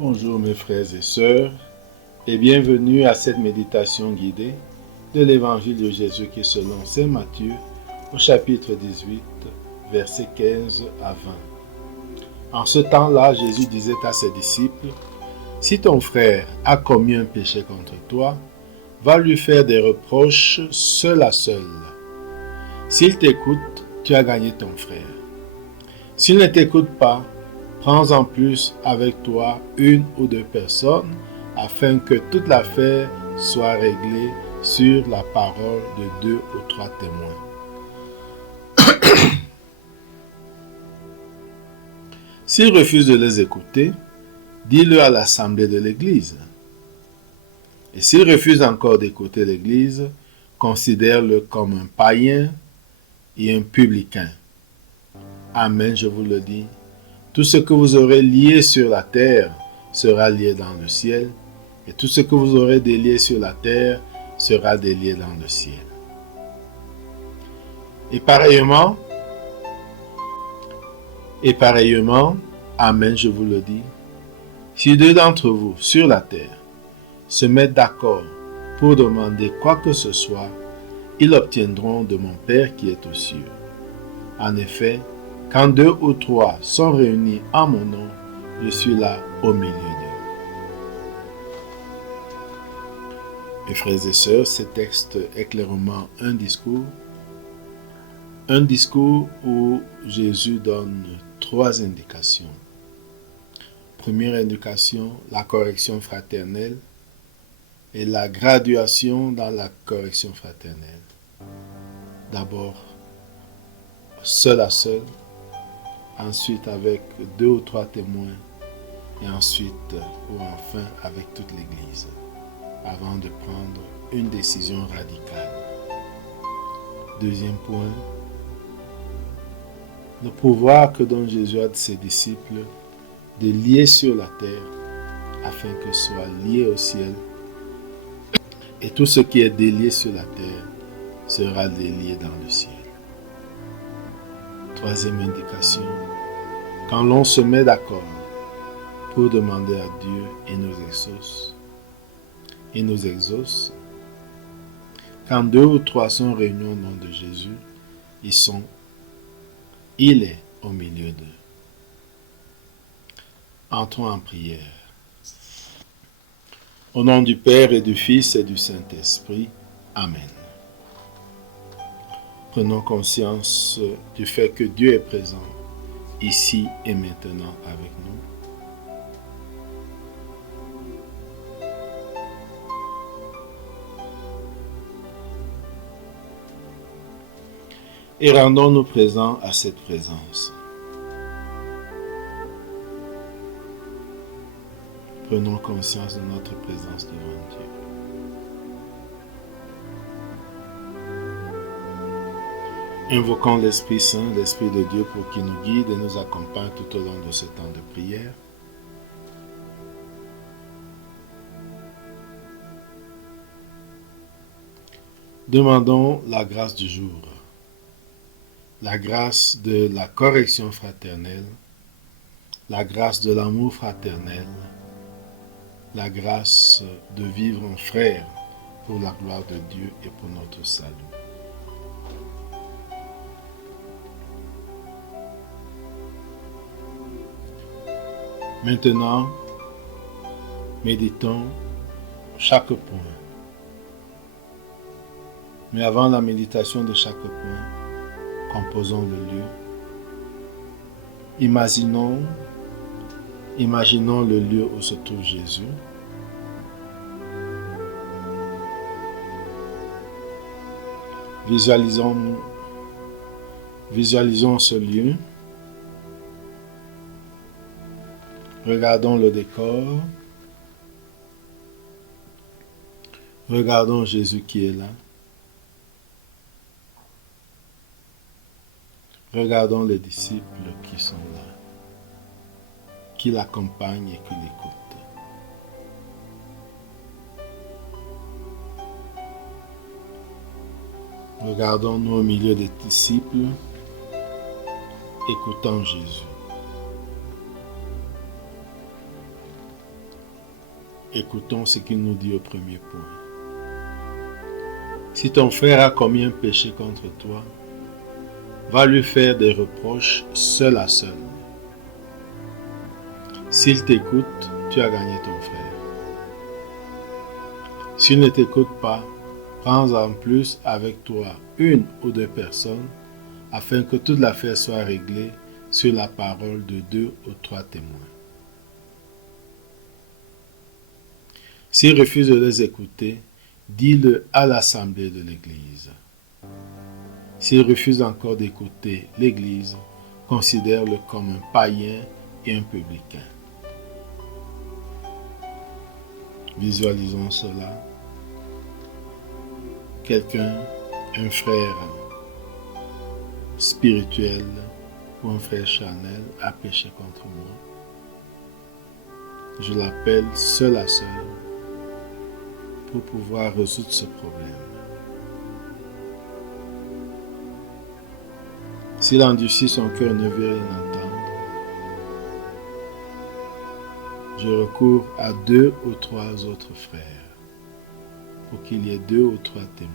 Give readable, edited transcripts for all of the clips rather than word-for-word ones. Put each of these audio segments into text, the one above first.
Bonjour mes frères et sœurs et bienvenue à cette méditation guidée de l'évangile de Jésus-Christ selon saint Matthieu au chapitre 18, versets 15 à 20. En ce temps-là, Jésus disait à ses disciples, « Si ton frère a commis un péché contre toi, va lui faire des reproches seul à seul. S'il t'écoute, tu as gagné ton frère. S'il ne t'écoute pas, prends en plus avec toi une ou deux personnes afin que toute l'affaire soit réglée sur la parole de 2 ou 3 témoins. S'il refuse de les écouter, dis-le à l'assemblée de l'Église. Et s'il refuse encore d'écouter l'Église, considère-le comme un païen et un publicain. Amen, je vous le dis. Tout ce que vous aurez lié sur la terre sera lié dans le ciel, et tout ce que vous aurez délié sur la terre sera délié dans le ciel. Et pareillement, amen, je vous le dis, si deux d'entre vous sur la terre se mettent d'accord pour demander quoi que ce soit, ils l'obtiendront de mon Père qui est aux cieux. En effet, quand 2 ou 3 sont réunis en mon nom, je suis là au milieu d'eux. Mes frères et sœurs, ce texte est clairement un discours où Jésus donne 3 indications. Première indication, la correction fraternelle et la graduation dans la correction fraternelle. D'abord, seul à seul, ensuite avec 2 ou 3 témoins, et ensuite ou enfin avec toute l'Église, avant de prendre une décision radicale. Deuxième point, le pouvoir que donne Jésus à ses disciples de lier sur la terre afin que soit lié au ciel, et tout ce qui est délié sur la terre sera délié dans le ciel. Troisième indication, quand l'on se met d'accord pour demander à Dieu, il nous exauce. Quand 2 ou 3 sont réunis au nom de Jésus, il est au milieu d'eux. Entrons en prière. Au nom du Père et du Fils et du Saint-Esprit. Amen. Prenons conscience du fait que Dieu est présent ici et maintenant avec nous. Et rendons-nous présents à cette présence. Prenons conscience de notre présence devant Dieu. Invoquons l'Esprit Saint, l'Esprit de Dieu pour qu'il nous guide et nous accompagne tout au long de ce temps de prière. Demandons la grâce du jour, la grâce de la correction fraternelle, la grâce de l'amour fraternel, la grâce de vivre en frère pour la gloire de Dieu et pour notre salut. Maintenant, méditons chaque point. Mais avant la méditation de chaque point, composons le lieu. Imaginons le lieu où se trouve Jésus. Visualisons ce lieu. Regardons le décor. Regardons Jésus qui est là. Regardons les disciples qui sont là, qui l'accompagnent et qui l'écoutent. Regardons-nous au milieu des disciples, écoutant Jésus. Écoutons ce qu'il nous dit au premier point. Si ton frère a commis un péché contre toi, va lui faire des reproches seul à seul. S'il t'écoute, tu as gagné ton frère. S'il ne t'écoute pas, prends en plus avec toi une ou deux personnes afin que toute l'affaire soit réglée sur la parole de 2 ou 3 témoins. S'il refuse de les écouter, dis-le à l'assemblée de l'Église. S'il refuse encore d'écouter l'Église, considère-le comme un païen et un publicain. Visualisons cela. Quelqu'un, un frère spirituel ou un frère charnel a péché contre moi. Je l'appelle seul à seul pour pouvoir résoudre ce problème. S'il endurcit son cœur, ne veut rien entendre, je recours à 2 ou 3 autres frères pour qu'il y ait 2 ou 3 témoins.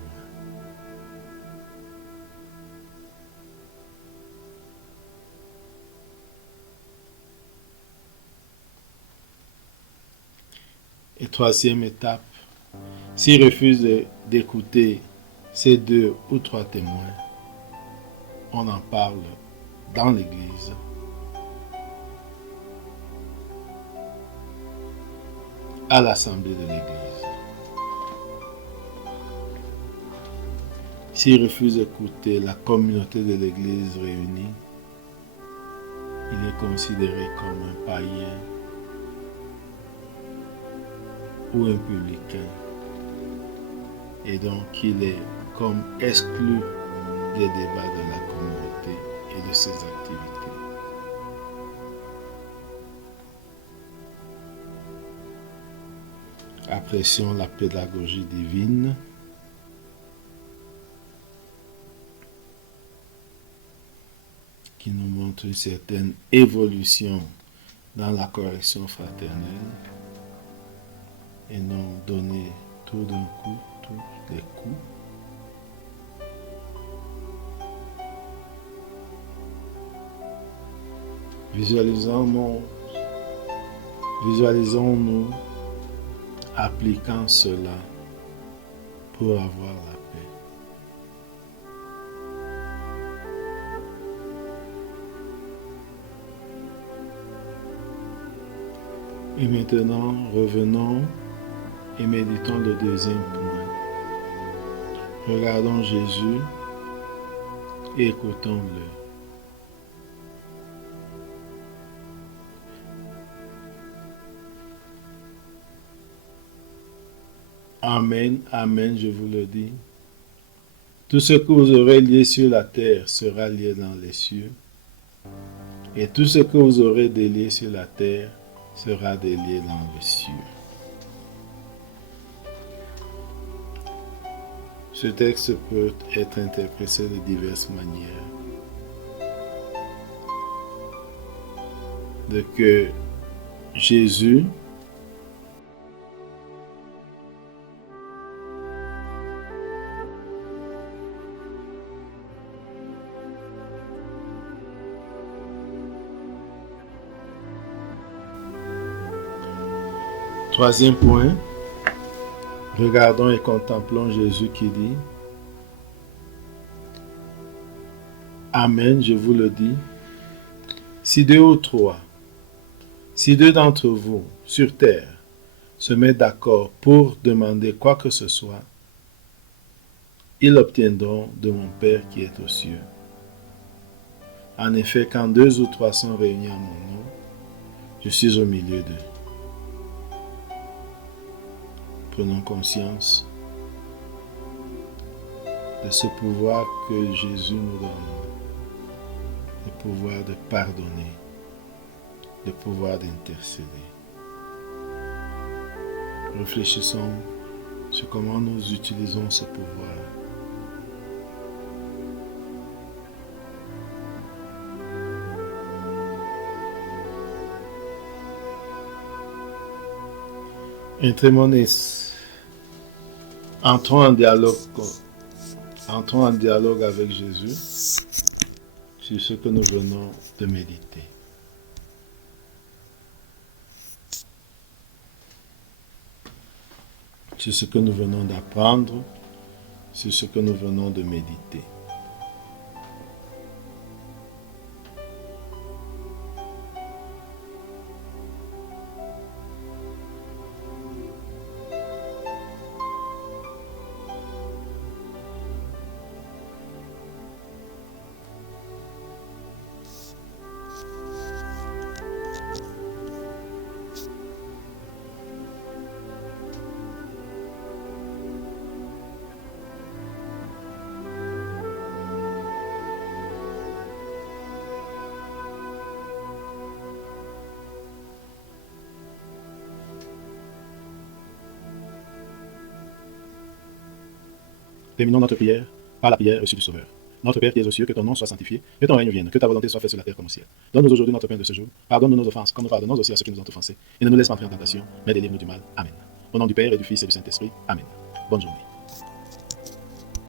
Et troisième étape, s'il refuse d'écouter ces 2 ou 3 témoins, on en parle dans l'Église. À l'assemblée de l'Église. S'il refuse d'écouter la communauté de l'Église réunie, il est considéré comme un païen ou un publicain. Et donc il est comme exclu des débats de la communauté et de ses activités. Apprécions la pédagogie divine. Qui nous montre une certaine évolution dans la correction fraternelle et non donner tout d'un coup, tous les coups. Visualisons-nous appliquant cela pour avoir la paix. Et maintenant, revenons et méditons le deuxième point. Regardons Jésus et écoutons-le. Amen, amen, je vous le dis. Tout ce que vous aurez lié sur la terre sera lié dans les cieux. Et tout ce que vous aurez délié sur la terre sera délié dans les cieux. Ce texte peut être interprété de diverses manières. De que Jésus Troisième point, regardons et contemplons Jésus qui dit « Amen, je vous le dis, si 2 ou 3, si 2 d'entre vous sur terre se mettent d'accord pour demander quoi que ce soit, ils l'obtiendront de mon Père qui est aux cieux. En effet, quand 2 ou 3 sont réunis en mon nom, je suis au milieu d'eux. » Prenons conscience de ce pouvoir que Jésus nous donne, le pouvoir de pardonner, le pouvoir d'intercéder. Réfléchissons sur comment nous utilisons ce pouvoir. Intrémonis. Entrons en dialogue, avec Jésus sur ce que nous venons de méditer. Sur ce que nous venons d'apprendre, sur ce que nous venons de méditer. Terminons notre prière par la prière reçue du Sauveur. Notre Père qui es aux cieux, que ton nom soit sanctifié, que ton règne vienne, que ta volonté soit faite sur la terre comme au ciel. Donne-nous aujourd'hui notre pain de ce jour. Pardonne-nous nos offenses, comme nous pardonnons aussi à ceux qui nous ont offensés. Et ne nous laisse pas entrer en tentation, mais délivre-nous du mal. Amen. Au nom du Père et du Fils et du Saint-Esprit. Amen. Bonne journée.